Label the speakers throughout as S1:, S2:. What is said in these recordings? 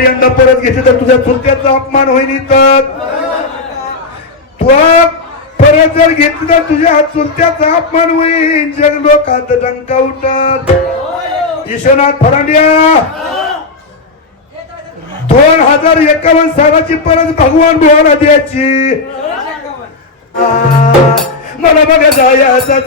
S1: जर यंदा परत घेतली तर तुझ्या चुलत्याचा अपमान होईल इथं. तू परत जर घेतली तर तुझ्या चुलत्याचा अपमान होईल. जग लोकात डंका उठत. विश्वनाथ फरांडिया दोन हजार एकावन्न सालाची परत भगवान बुवाला द्यायची. आ, मला बघा जायचं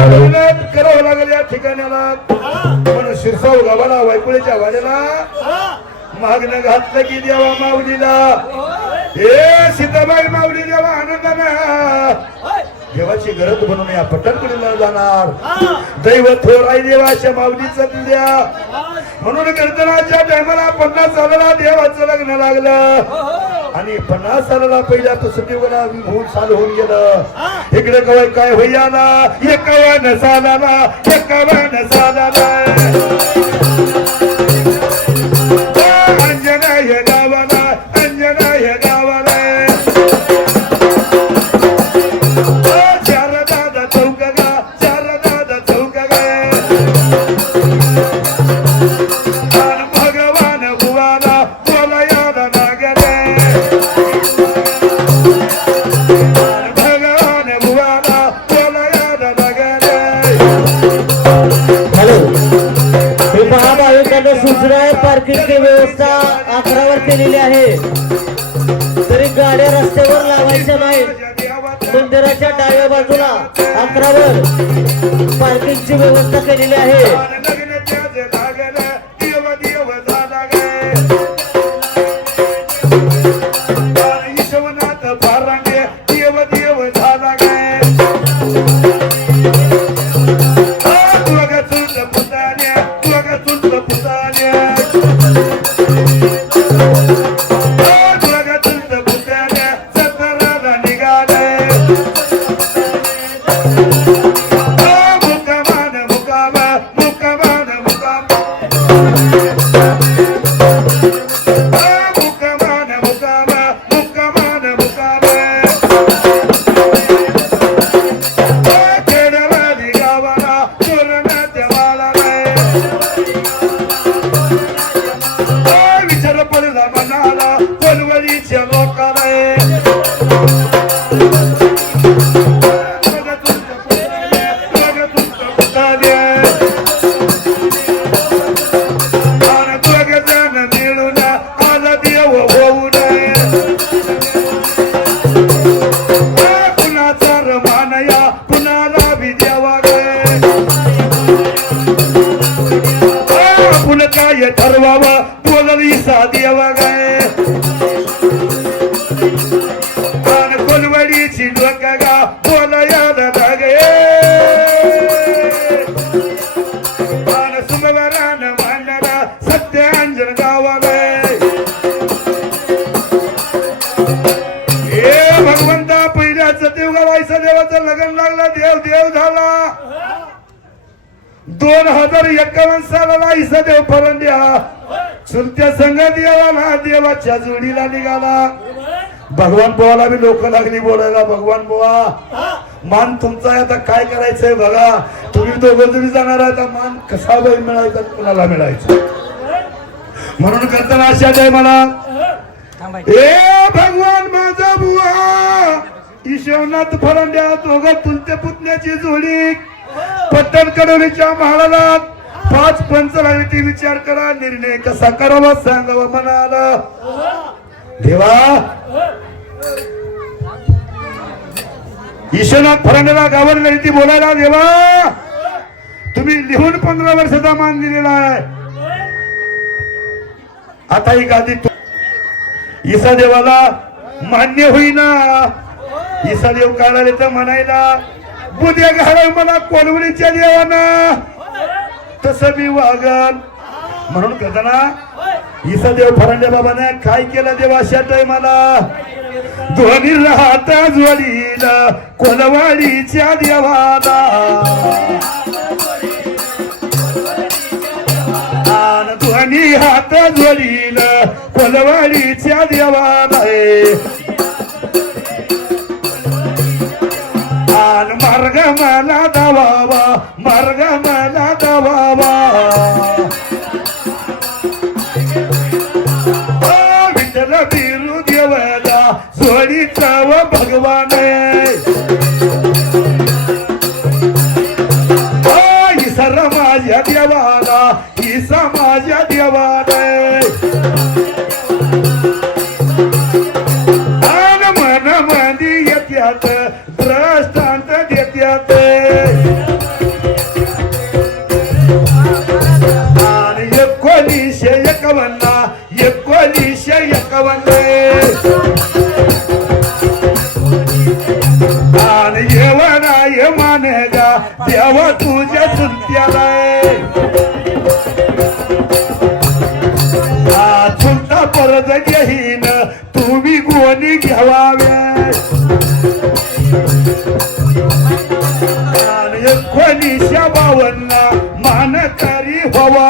S1: मेहनत करावं लागेल या ठिकाणाला. पण शिरसाव गावाला वायकुळेच्या वाड्याला मागणं घातलं की देवा माऊलीला. हे सीताबाई माऊली देवा आनंदाना. देवाची गरज म्हणून या पट्टणकडे जाणार. दैव थोर देवाच्या माऊलीचं दिल्या म्हणून कीर्तनाच्या टायमाला पन्नास चालला देवाचं लग्न लागलं. आणि पन्नास सालाला पहिल्या पुस्तकेला होऊन साल होऊन गेलं. इकडे कवाय काय होईना एकावन्न सालाला एकावन्न सालाला. दोन हजार एकावन्न सालाला इसा देव परंड्या चुलत्या संघात याला देवाच्या जोडीला निघाला भगवान बुवाला बी लोक लागली बोलायला भगवान बुवा. मान तुमचा आता काय करायचंय बघा. तुम्ही दोघं तुम्ही जाणार आहे आता मान कसा बैल मिळायचा कुणाला मिळायचा? म्हणून करताना आशा आहे मला. ए भगवान माझा बुवा. ईश्वरनाथ फरंड्या दोघं तुलते पुतण्याची जोडी. पट्टण कडोलीच्या महालाला पाच पंच ते विचार करा निर्णय कसा करावा सांगावा म्हणाला देवा! ईश्वरनाथ फरांडेला गावाला ती बोलायला देवा तुम्ही लिहून पंधरा वर्षाचा मान दिलेला आहे. आता ही गादी ईसा देवाला मान्य होईना. ईसा देव काढाले तर म्हणायला. बुद्या घालाय मला कोलवडीच्या देवाना तसं मी वागल म्हणून करताना इसा देव फरांड्या बाबाने काय केलं देवा अशा मला दोन्ही राहत जोडीला कोलवाडीच्या देवाला. ध्वनी हात जोडील कोलवाडीच्या देवाला. आन मार्ग मला दावावा मार्ग मला दावावा. आ, विठ्ठल बिरू देवाला जोडीचा व भगवान मानकरी हवा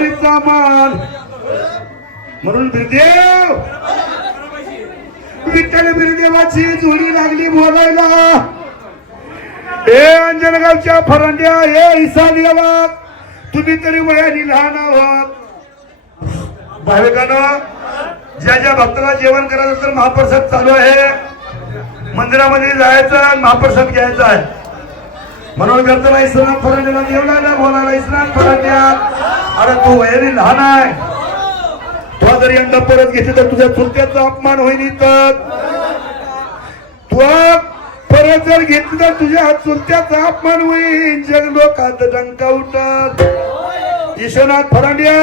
S1: म्या मान. म्हणून बिरदेव विठ्ठल बिरदेवाची जोडी लागली बोलायला. हे अंजनगावच्या फरंड्या हे ईसा देवा तुम्ही तरी वयाने लहान आहात. भाविकांना ज्या ज्या भक्ताला जेवण करायचं तर महाप्रसाद चालू आहे. मंदिरामध्ये जायचं महाप्रसाद घ्यायचा आहे. म्हणून करताना इस्लाम फरंड्याला देवला बोलायला इस्लाम फरंड्या. अरे तू वयाने लहान आहे. तुला जर यंदा परत घेतली तर तुझ्या चुलत्याचा अपमान होईल तर तुला परत जर घेतली तर तुझ्या चुलत्याचा अपमान होईल. जग लोकात डंका उठत. विश्वनाथ फरांड्या.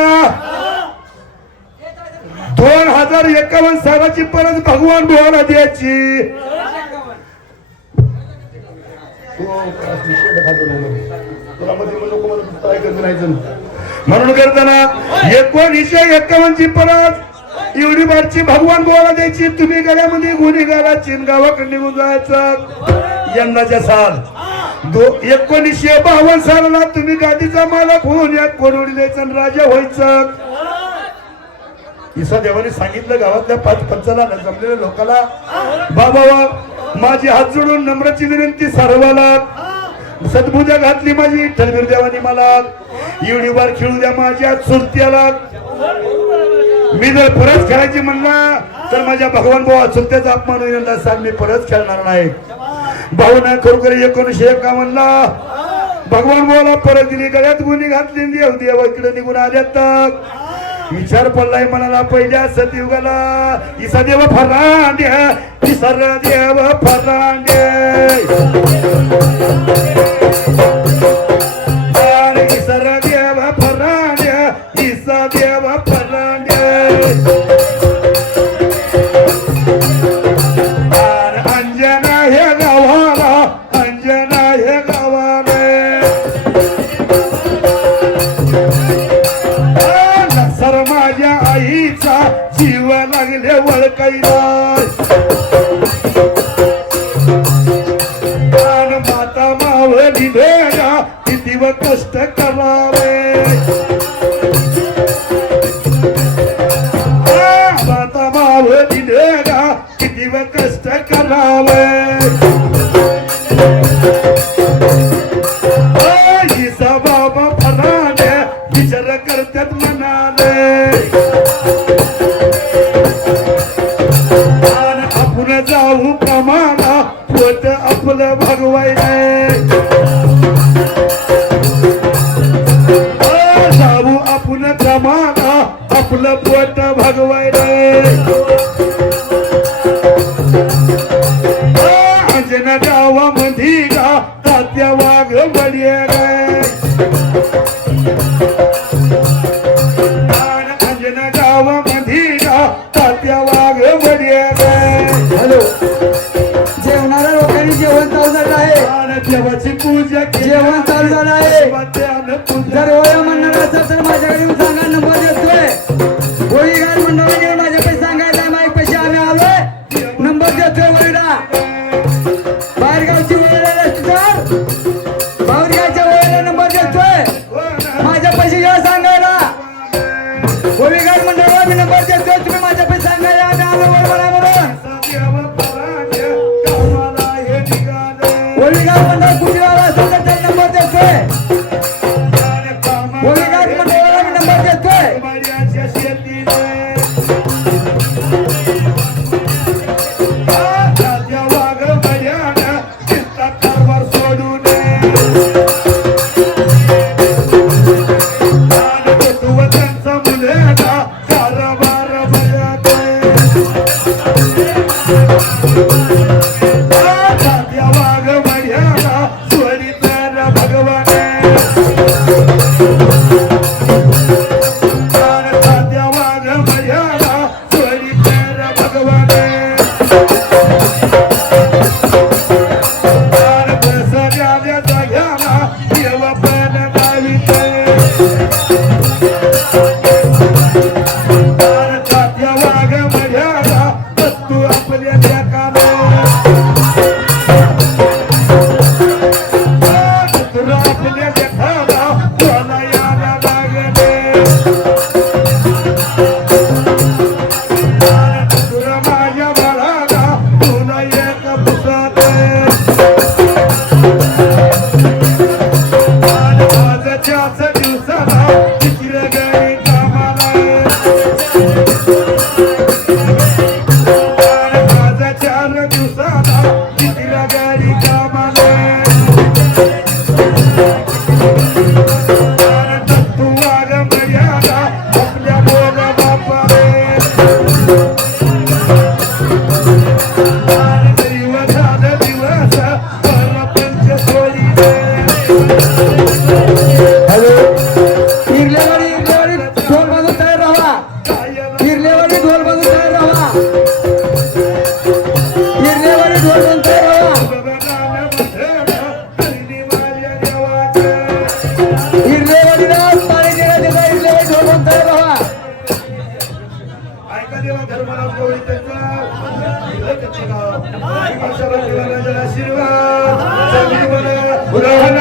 S1: दोन हजार एकावन्न सालाची परत भगवान बुवाला द्यायची. म्हणून करताना एकोणीसशे एक्कावन्न ची परत एवढी भगवान बोला द्यायची. तुम्ही गळ्यामध्ये गुन्हे गाला चीन गावाकडे निघून जायचं. यंदाच्या साल दो एकोणीसशे बावन्न सालाला तुम्ही गादीचा मालक होऊन या कोरोडी द्यायचं राजा व्हायचं. ईसा देवाने सांगितलं गावातल्या पाच पंचाला जमलेल्या लोकाला बाबा माझी हात जोडून नम्रची विनंती सर्वाला सद्भुजा घातली माझी. ठरवीर देवानी मला. एवढी वार खेळू द्या माझ्या सुरत्याला मी जर परत खेळायची म्हणला तर माझ्या भगवान भावा सुरत्याचा अपमान होईल सांग मी परत खेळणार नाही. भाऊ भाऊना खरोखर एकोणीशे एकावन्नला भगवान भावाला परत दिली गळ्यात गुन्हे घातली देव देव इकडे निघून आल्या तर विचार पडलाय मनाला पहिल्या सतयुगाला इसा देव फरांड्या विसर देव फरांड्या वाघ वाघ बडिया
S2: हॅलो लोकांनी जेवण चालू झालं आहे.
S1: देवाची पूजा
S2: जेवण चालू झालं आहे.
S1: आशीर्वाद उदाहरण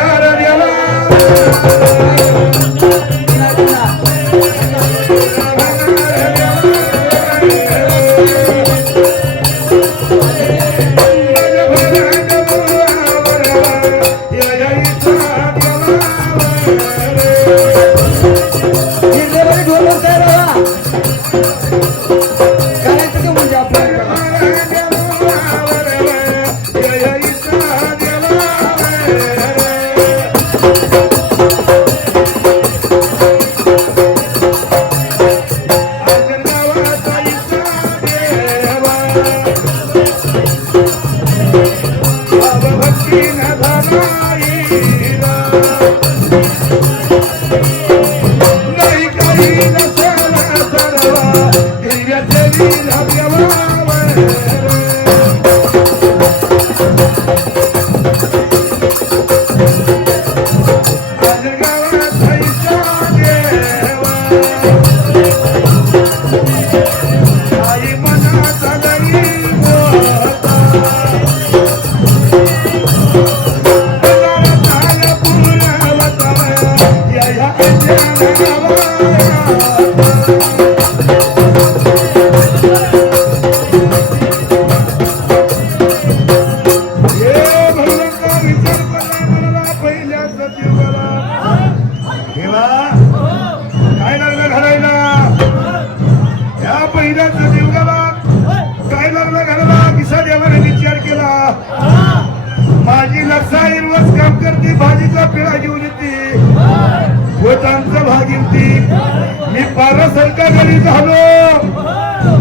S1: मी पारासारखा घरी झालो.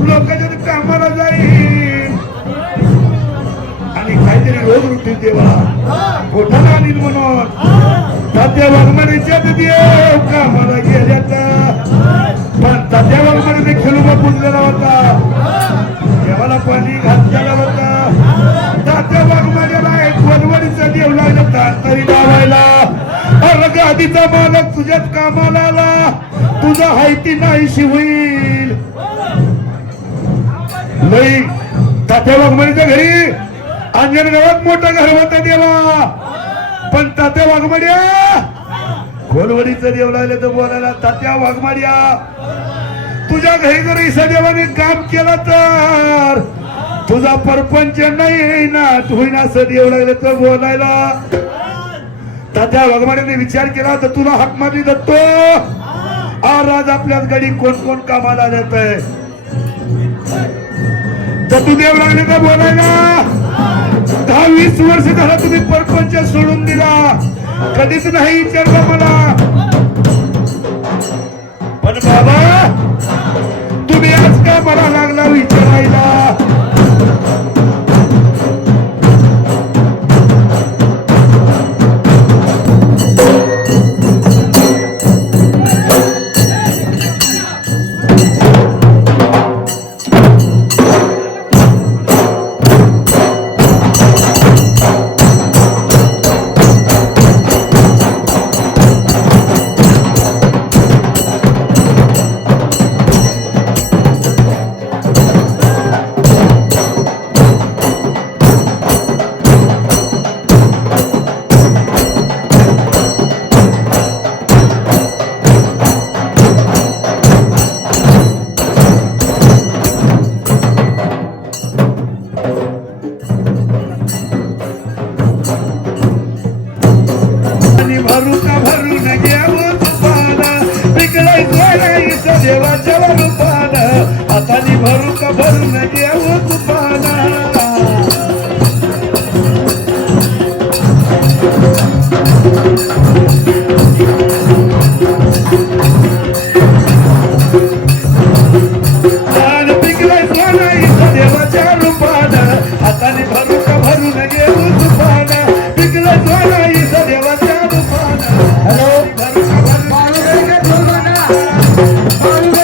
S1: लोकांच्या कामाला जाईल आणि काहीतरी रोज रुटीन देवा पोटाला आणील म्हणून. तात्या वाघमारीच्या देव कामाला गेल्याचा पण तात्या वाघमारीने खेळूबा पुजलेला होता. देवाला पाणी घातलेला होता. तात्या वाघमाऱ्याला एक वनवडीचा देव लागला. तातरी लावायला अरे गादीचा मालक तुझ्याच कामाला आला. तुझा हायती नाहीशी होईल. नाही तात्या वाघमारीच्या घरी अंजन गावात मोठा घर होता देवा पण तात्या वाघमाड्या खोलवडीचं देव लागलं तर बोलायला तात्या वाघमाड्या तुझ्या घरी जर ईसा देवाने काम केलं तर तुझा परपंच नाही ना होईना असं देव लागलं तर बोलायला. तात्या वाघमाड्याने विचार केला तर तुला हाक मारली जातो आज आज आपल्याच गाडी कोण कोण कामाला जात आहे तर तू देव लागले का बोलायला? दहा वीस वर्ष झाला तुम्ही परपंच सोडून दिला. कधीच नाही विचारलं मला. पण बाबा तुम्ही आज का मला लागला विचारायला? Con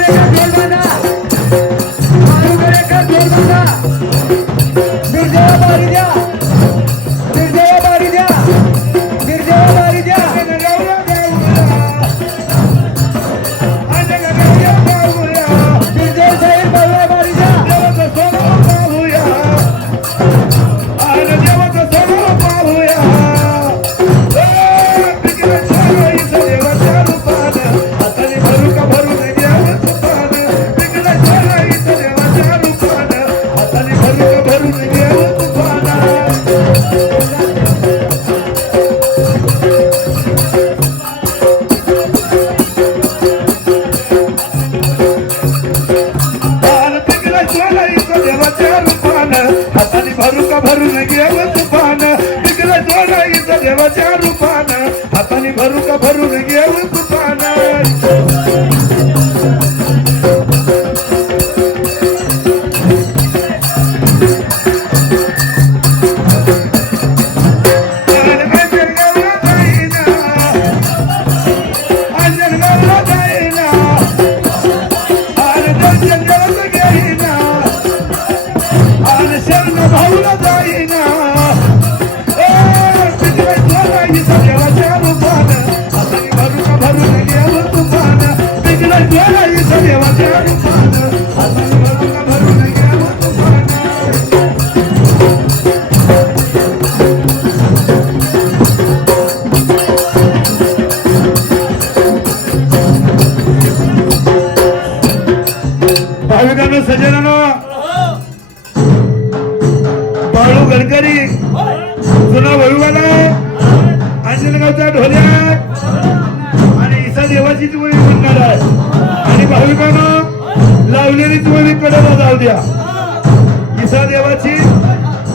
S1: ईसा देवाची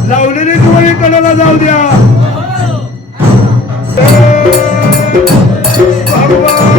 S1: लावलेली तुम्ही कडेला जाऊ द्या. हो. भगवान